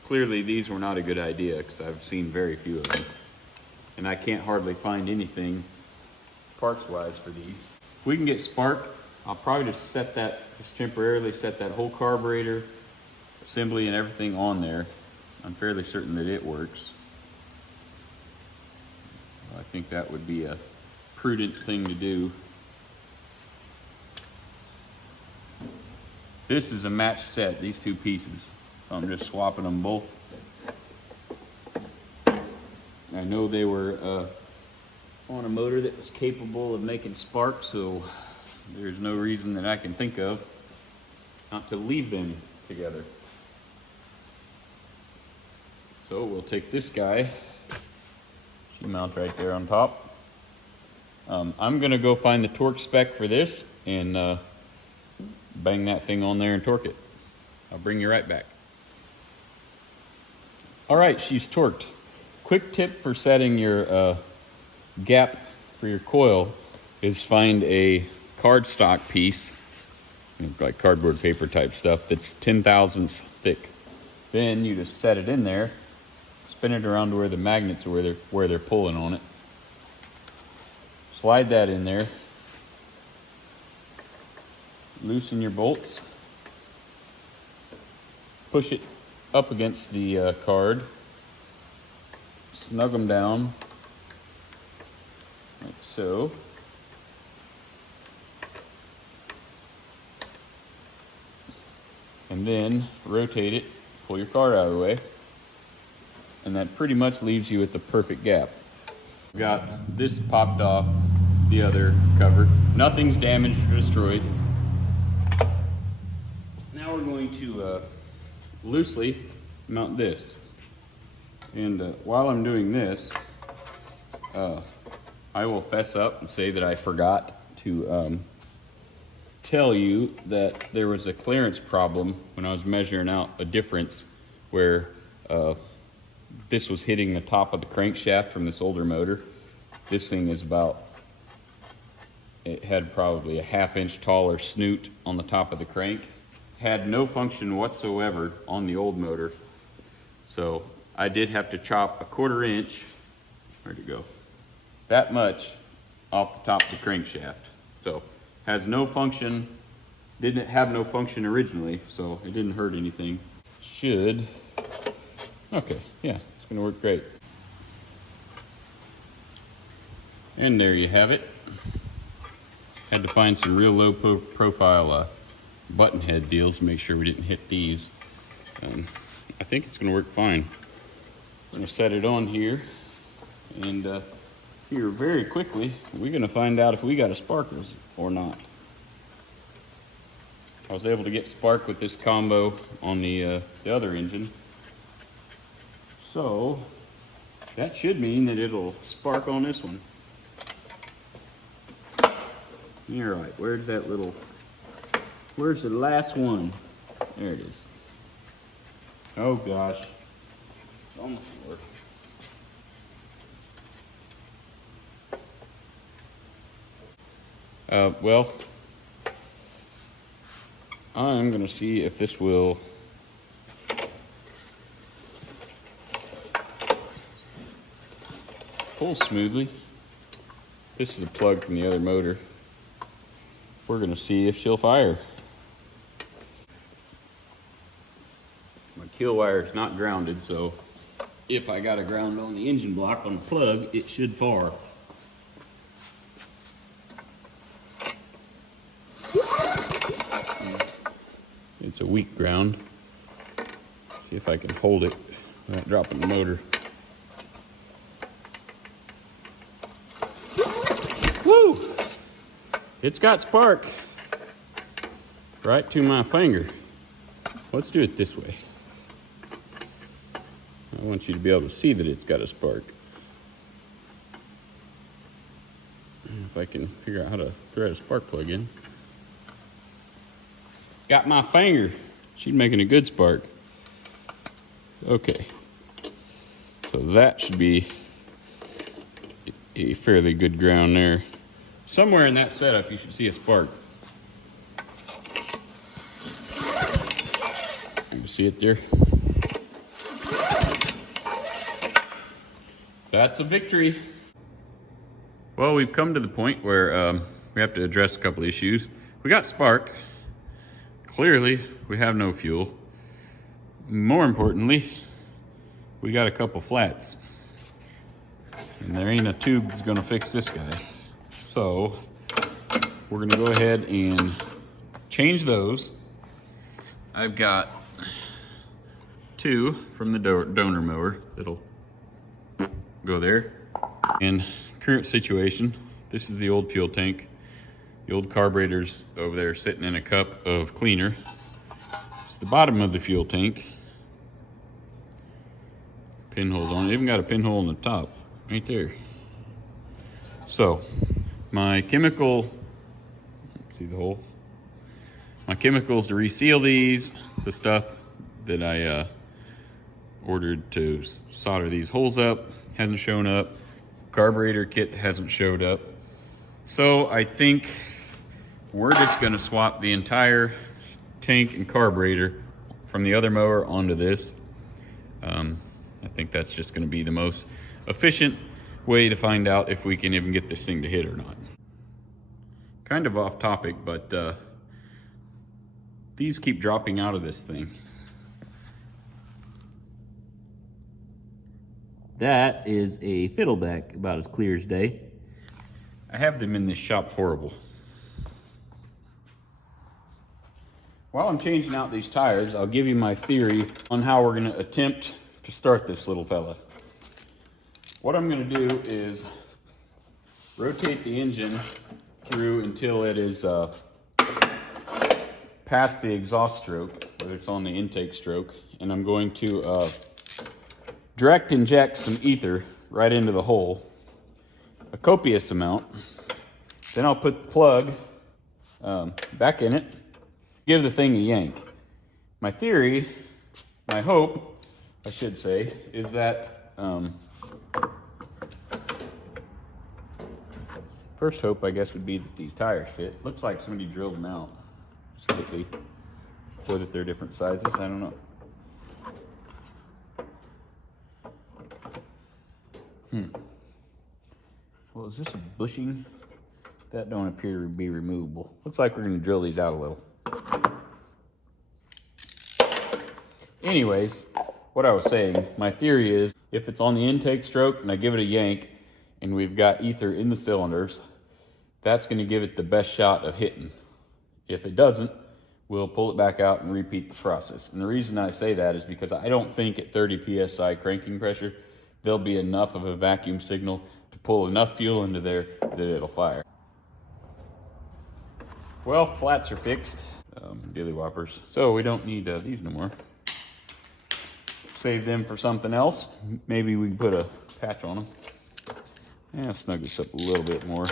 Clearly these were not a good idea because I've seen very few of them, and I can't hardly find anything parts wise for these. If we can get spark, I'll probably just temporarily set that whole carburetor assembly and everything on there. I'm fairly certain that it works. I think that would be a prudent thing to do. This is a match set, these two pieces. So I'm just swapping them both. I know they were on a motor that was capable of making spark, so there's no reason that I can think of not to leave them together. So we'll take this guy, she mounts right there on top. I'm gonna go find the torque spec for this and bang that thing on there and torque it. I'll bring you right back. All right, she's torqued. Quick tip for setting your gap for your coil is find a cardstock piece, like cardboard paper type stuff, that's 10 thousandths thick. Then you just set it in there, spin it around to where the magnets are, where they're pulling on it. Slide that in there. Loosen your bolts. Push it up against the card. Snug them down, like so. And then rotate it, pull your card out of the way, and that pretty much leaves you with the perfect gap. Got this popped off the other cover. Nothing's damaged or destroyed. Now we're going to loosely mount this. And while I'm doing this, I will fess up and say that I forgot to tell you that there was a clearance problem when I was measuring out a difference where this was hitting the top of the crankshaft from this older motor. This thing is it had probably a 1/2 inch taller snoot on the top of the crank. Had no function whatsoever on the old motor. So I did have to chop a 1/4 inch, where'd it go? That much off the top of the crankshaft. So has no function, didn't have no function originally, so it didn't hurt anything. Okay, yeah, it's gonna work great. And there you have it. Had to find some real low profile button head deals to make sure we didn't hit these. I think it's gonna work fine. I'm gonna set it on here, and here very quickly, we're gonna find out if we got a spark or not. I was able to get spark with this combo on the other engine. So that should mean that it'll spark on this one. You're right, where's the last one? There it is. Oh gosh, it's on the floor. Well, I'm gonna see if this will pull smoothly. This is a plug from the other motor. we're gonna see if she'll fire. My kill wire is not grounded, so if I got a ground on the engine block on the plug, it should fire. It's a weak ground. See if I can hold it without dropping the motor. Woo! It's got spark right to my finger. Let's do it this way. I want you to be able to see that it's got a spark. If I can figure out how to thread a spark plug in. Got my finger. She's making a good spark. Okay. So that should be a fairly good ground there. Somewhere in that setup, you should see a spark. You see it there? That's a victory. Well, we've come to the point where we have to address a couple issues. We got spark. Clearly, we have no fuel. More importantly, we got a couple flats. And there ain't a tube that's gonna fix this guy. So, we're gonna go ahead and change those. I've got 2 from the donor mower that'll go there. And current situation, this is the old fuel tank. The old carburetor's over there sitting in a cup of cleaner. It's the bottom of the fuel tank. Pinholes on it. Even got a pinhole on the top, right there. So, my chemical, see the holes? My chemicals to reseal these, the stuff that I ordered to solder these holes up, hasn't shown up. Carburetor kit hasn't showed up. So I think we're just gonna swap the entire tank and carburetor from the other mower onto this. I think that's just gonna be the most efficient way to find out if we can even get this thing to hit or not. Kind of off topic, but these keep dropping out of this thing. That is a fiddleback, about as clear as day. I have them in this shop horrible. While I'm changing out these tires, I'll give you my theory on how we're gonna attempt to start this little fella. What I'm gonna do is rotate the engine through until it is past the exhaust stroke, whether it's on the intake stroke, and I'm going to direct inject some ether right into the hole, a copious amount. Then I'll put the plug back in it, give the thing a yank. My theory, my hope, I should say, is that first hope, I guess, would be that these tires fit. Looks like somebody drilled them out slightly, or that they're different sizes. I don't know. Well, is this a bushing? That don't appear to be removable. Looks like we're going to drill these out a little. Anyways, what I was saying, my theory is if it's on the intake stroke and I give it a yank and we've got ether in the cylinders, that's going to give it the best shot of hitting. If it doesn't, we'll pull it back out and repeat the process. And the reason I say that is because I don't think at 30 psi cranking pressure there'll be enough of a vacuum signal to pull enough fuel into there that it'll fire. Well, flats are fixed, dilly whoppers, so we don't need these no more. Save them for something else. Maybe we can put a patch on them. Yeah, snug this up a little bit more.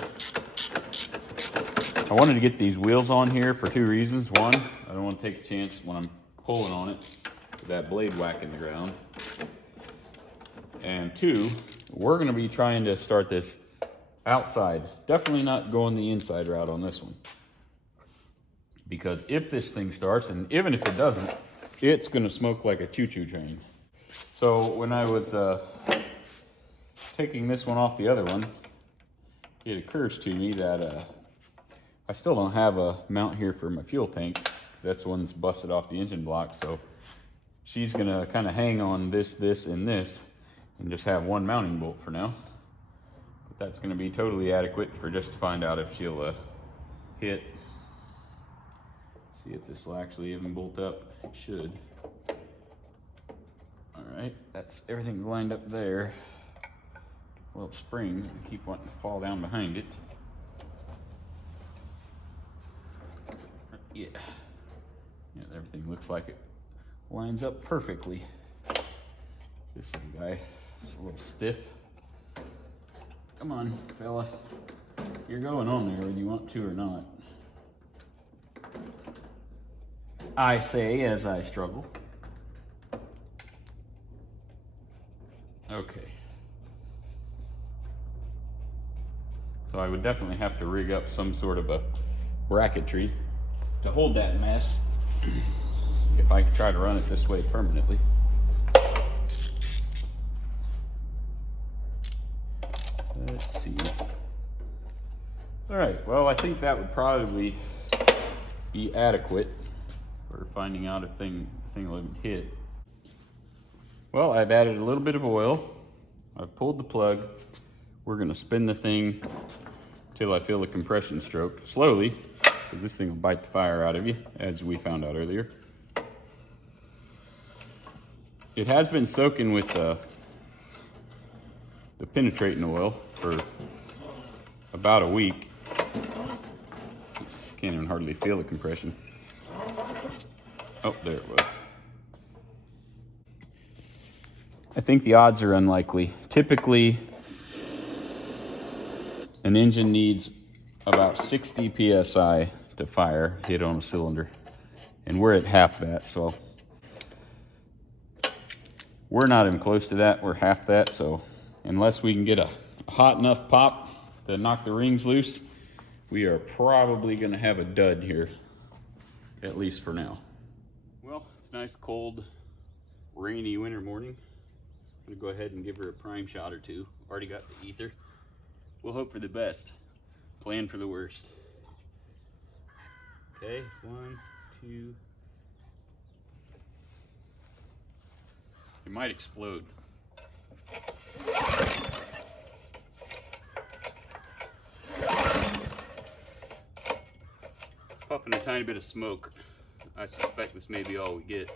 I wanted to get these wheels on here for 2 reasons. One, I don't want to take a chance when I'm pulling on it with that blade whacking the ground. And 2, we're going to be trying to start this outside. Definitely not going the inside route on this one. Because if this thing starts, and even if it doesn't, it's going to smoke like a choo-choo train. So when I was taking this one off the other one, it occurs to me that I still don't have a mount here for my fuel tank. That's the one that's busted off the engine block, so she's gonna kind of hang on this, and this, and just have one mounting bolt for now. But that's gonna be totally adequate for just to find out if she'll hit. See if this will actually even bolt up. It should. All right, that's everything lined up there. Well, spring, I keep wanting to fall down behind it. Yeah, everything looks like it lines up perfectly. This little guy is a little stiff. Come on, fella. You're going on there whether you want to or not. I say as I struggle. Okay. So I would definitely have to rig up some sort of a bracketry to hold that mess if I could try to run it this way permanently. Let's see. All right, well, I think that would probably be adequate for finding out if thing will even hit. Well, I've added a little bit of oil. I've pulled the plug. We're gonna spin the thing till I feel a compression stroke, slowly, because this thing will bite the fire out of you, as we found out earlier. It has been soaking with the penetrating oil for about a week. Can't even hardly feel the compression. Oh, there it was. I think the odds are unlikely. Typically, an engine needs about 60 PSI to fire, hit on a cylinder. And we're at half that, so we're not even close to that. We're half that, so unless we can get a hot enough pop to knock the rings loose, we are probably gonna have a dud here, at least for now. Well, it's a nice, cold, rainy winter morning. I'm gonna go ahead and give her a prime shot or two. Already got the ether. We'll hope for the best, plan for the worst. Okay, 1, 2. It might explode. Puffing a tiny bit of smoke. I suspect this may be all we get.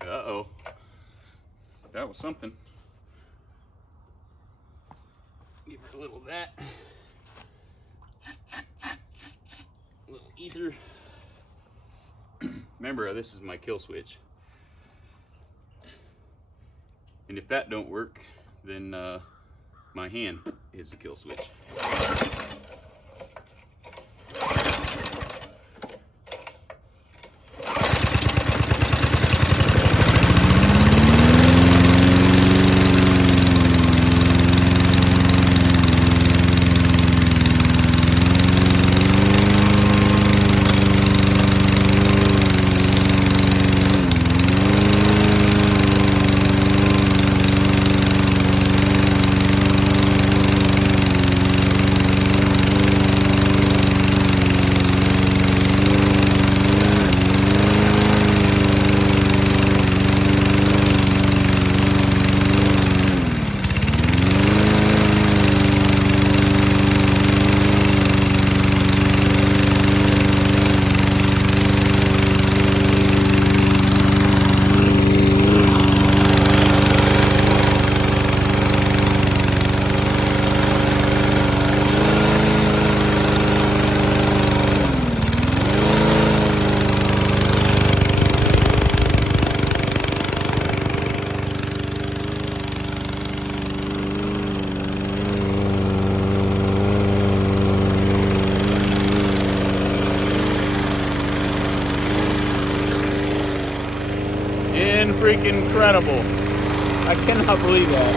Uh-oh. That was something. Give her a little of that. A little ether. Remember, this is my kill switch. And if that don't work, then my hand is the kill switch. Freaking incredible. I cannot believe that.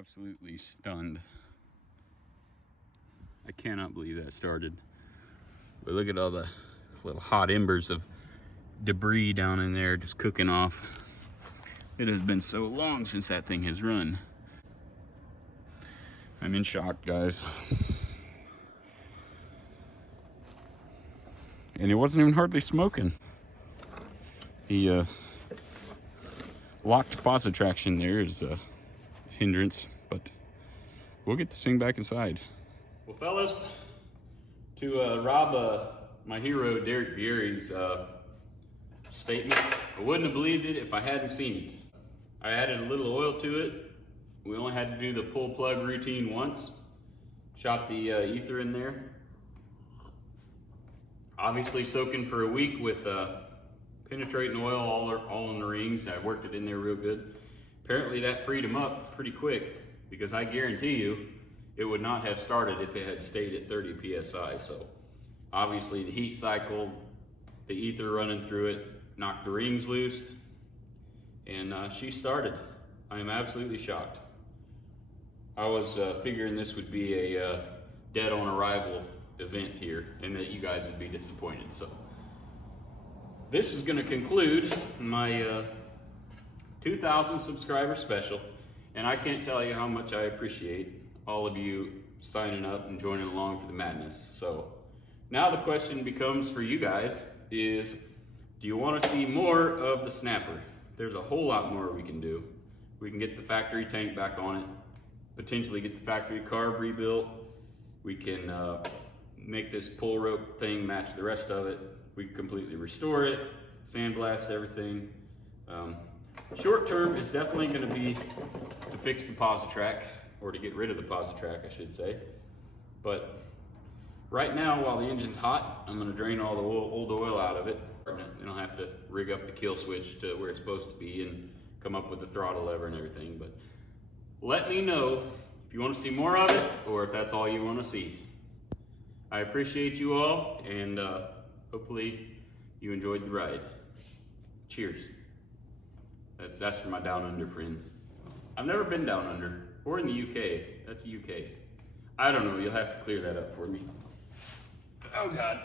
absolutely stunned. I cannot believe that started. But look at all the little hot embers of debris down in there just cooking off. It has been so long since that thing has run. I'm in shock, guys. And it wasn't even hardly smoking. The locked posit traction there is a hindrance, but we'll get this thing back inside. Well, fellas, to rob my hero Derek Bierry's statement, I wouldn't have believed it if I hadn't seen it. I added a little oil to it. We only had to do the pull plug routine once. Shot the ether in there. Obviously soaking for a week with penetrating oil all in the rings. I worked it in there real good. Apparently that freed them up pretty quick, because I guarantee you it would not have started if it had stayed at 30 psi. So obviously the heat cycle, the ether running through it, knocked the rings loose, and she started. I am absolutely shocked. I was figuring this would be a dead on arrival event here, and that you guys would be disappointed. So this is going to conclude my 2,000 subscriber special, and I can't tell you how much I appreciate all of you signing up and joining along for the madness. So now the question becomes for you guys is, do you want to see more of the Snapper? There's a whole lot more we can do. We can get the factory tank back on it, potentially get the factory carb rebuilt. We can make this pull rope thing match the rest of it. We can completely restore it, sandblast everything. Short term is definitely going to be to fix the positrack, or to get rid of the positrack, I should say. But right now, while the engine's hot, I'm going to drain all the old oil out of it. Then I'll have to rig up the kill switch to where it's supposed to be and come up with the throttle lever and everything. But let me know if you want to see more of it, or if that's all you want to see. I appreciate you all, and hopefully you enjoyed the ride. Cheers. That's for my down under friends. I've never been down under, or in the UK. That's the UK. I don't know, you'll have to clear that up for me. Oh God.